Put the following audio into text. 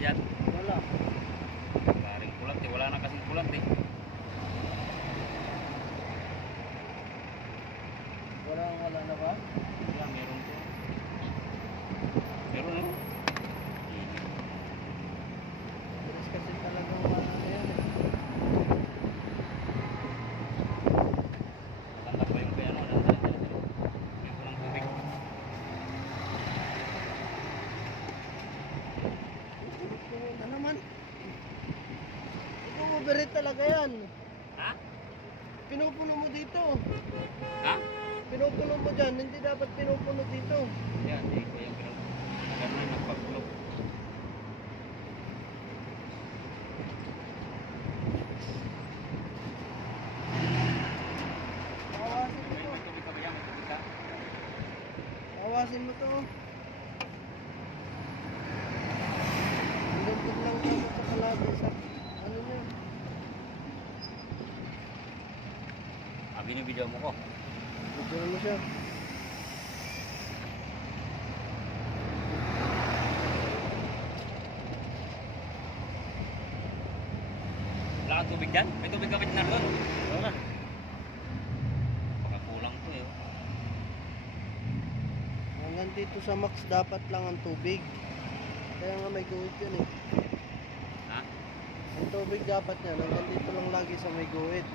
dyan? Wala. Wala rin kulat eh. Wala na kasing kulat eh. Wala na ba? Wala, meron po. Meron no? Bilis kasi talagang ano yan eh. Maganda pa yung kaya no? Dali. May kulang tubig. Ano naman? Ikaw overheat talaga yan. Ha? Pinupuno mo dito. Ha? Pinupuno mo dyan. Hindi dapat pinupuno dito. Yan, eh. Kaya yung pinag... Ganun na nagpagulog. Awasin mo May to. tubig ka ba yan? May tubig ka? Awasin mo to. Lugod lang dapat sa kalagi sa ano niya. Binibidyo mo ko. Bigyan mo siya. Wala kang tubig dyan? May tubig ka ba dyan doon? Wala. Baka kulang to eh. Hanggang dito sa max dapat lang ang tubig. Kaya nga may guhit yan eh. Ha? Ang tubig dapat yan hanggang dito lang lagi sa may guhit.